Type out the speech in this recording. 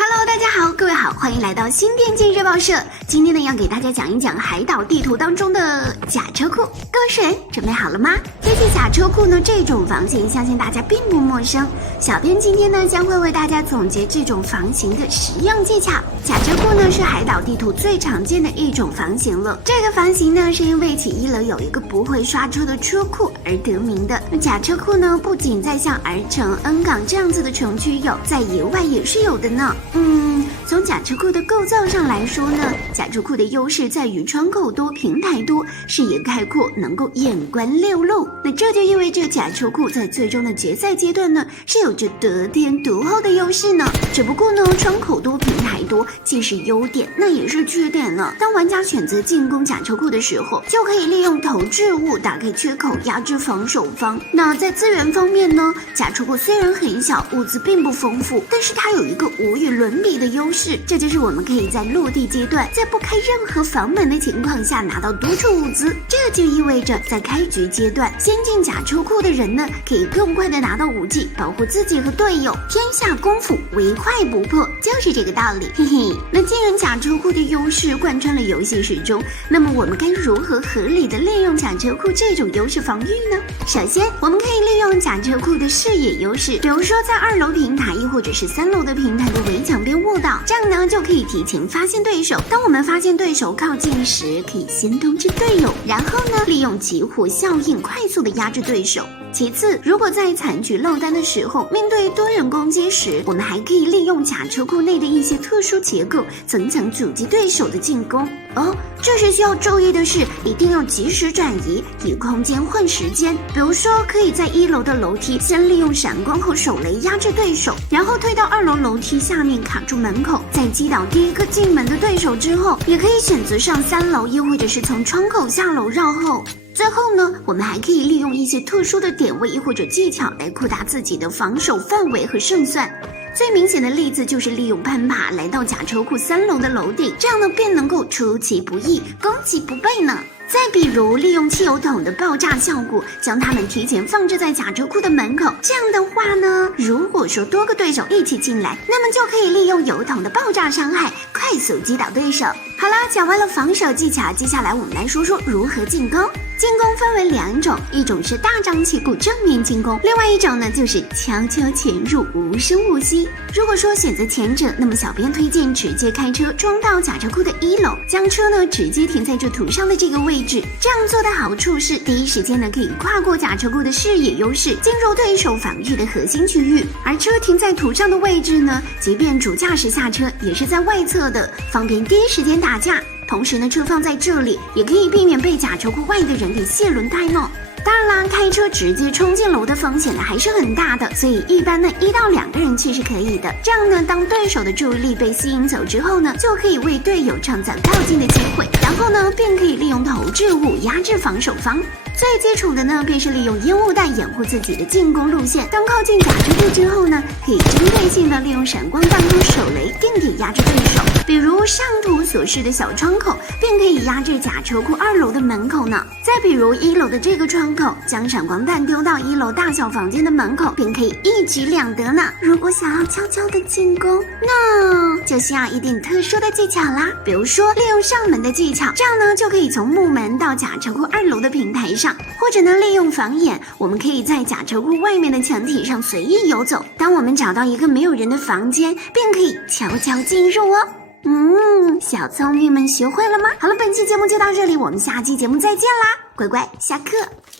Hello， 大家好，各位好，欢迎来到新电竞日报社。今天呢，要给大家讲一讲海岛地图当中的假车库。各位水人准备好了吗？提起假车库呢，这种房型相信大家并不陌生。小编今天呢，将会为大家总结这种房型的实用技巧。假车库呢，是海岛地图最常见的一种房型了。这个房型呢，是因为其一楼有一个不会刷车的车库而得名的。那假车库呢，不仅在像儿城、恩港这样子的城区有，在野外也是有的呢。从假车库的构造上来说呢，假车库的优势在于窗口多、平台多、视野开阔，能够眼观六路。那这就意味着假车库在最终的决赛阶段呢，是有着得天独厚的优势呢。只不过呢，窗口多、平台多既是优点，那也是缺点呢。当玩家选择进攻假车库的时候，就可以利用投掷物打开缺口，压制防守方。那在资源方面呢，假车库虽然很小，物资并不丰富，但是它有一个无与伦比的优势。这就是我们可以在陆地阶段，在不开任何房门的情况下拿到多处物资。这就意味着在开局阶段，先进假车库的人呢，可以更快的拿到武器，保护自己和队友。天下功夫，唯快不破，就是这个道理。嘿嘿，那既然假车库的优势贯穿了游戏始终，那么我们该如何合理的利用假车库这种优势防御呢？首先，我们可以利用假车库的视野优势，比如说在2楼平台，亦或者是3楼的平台的围墙边卧倒。这样呢，就可以提前发现对手。当我们发现对手靠近时，可以先通知队友，然后呢，利用集火效应快速的压制对手。其次，如果在残局落单的时候，面对多人攻击时，我们还可以利用假车库内的一些特殊结构，增强阻击对手的进攻。这时需要注意的是，一定要及时转移，以空间换时间。比如说，可以在1楼的楼梯先利用闪光和手雷压制对手，然后退到2楼楼梯下面卡住门口，在击倒第一个进门的对手之后，也可以选择上3楼，又或者是从窗口下楼绕后。最后呢，我们还可以利用一些特殊的点位或者技巧来扩大自己的防守范围和胜算。最明显的例子就是利用攀爬来到假车库3楼的楼顶，这样呢便能够出其不意，攻其不备呢。再比如利用汽油桶的爆炸效果，将它们提前放置在假车库的门口。这样的话呢，如果说多个对手一起进来，那么就可以利用油桶的爆炸伤害，快速击倒对手。好啦，讲完了防守技巧，接下来我们来说说如何进攻。进攻分为2种，一种是大张旗鼓正面进攻，另外一种呢就是悄悄潜入，无声无息。如果说选择前者，那么小编推荐直接开车冲到假车库的1楼，将车呢直接停在这图上的这个位置。这样做的好处是，第一时间呢可以跨过假车库的视野优势，进入对手防御的核心区域。而车停在图上的位置呢，即便主驾驶下车，也是在外侧的，方便第一时间打架。同时呢，车放在这里，也可以避免被假车库外的人给卸轮胎呢。当然啦，开车直接冲进楼的风险呢还是很大的，所以一般呢1到2个人去是可以的。这样呢，当对手的注意力被吸引走之后呢，就可以为队友创造靠近的机会，然后呢便可以利用投掷物压制防守方。最基础的呢，便是利用烟雾弹掩护自己的进攻路线。当靠近假车库之后呢，可以针对性的利用闪光弹和手雷定点压制对手。比如上图所示的小窗口，便可以压制假车库2楼的门口呢。再比如1楼的这个窗口，将闪光弹丢到1楼大小房间的门口，便可以一举两得呢。如果想要悄悄的进攻，那就需要一定特殊的技巧啦。比如说利用上门的技巧，这样呢就可以从木门到假车库2楼的平台上。或者呢，利用房眼，我们可以在假车库外面的墙体上随意游走。当我们找到一个没有人的房间，便可以悄悄进入哦。小聪明们学会了吗？好了，本期节目就到这里，我们下期节目再见啦，乖乖下课。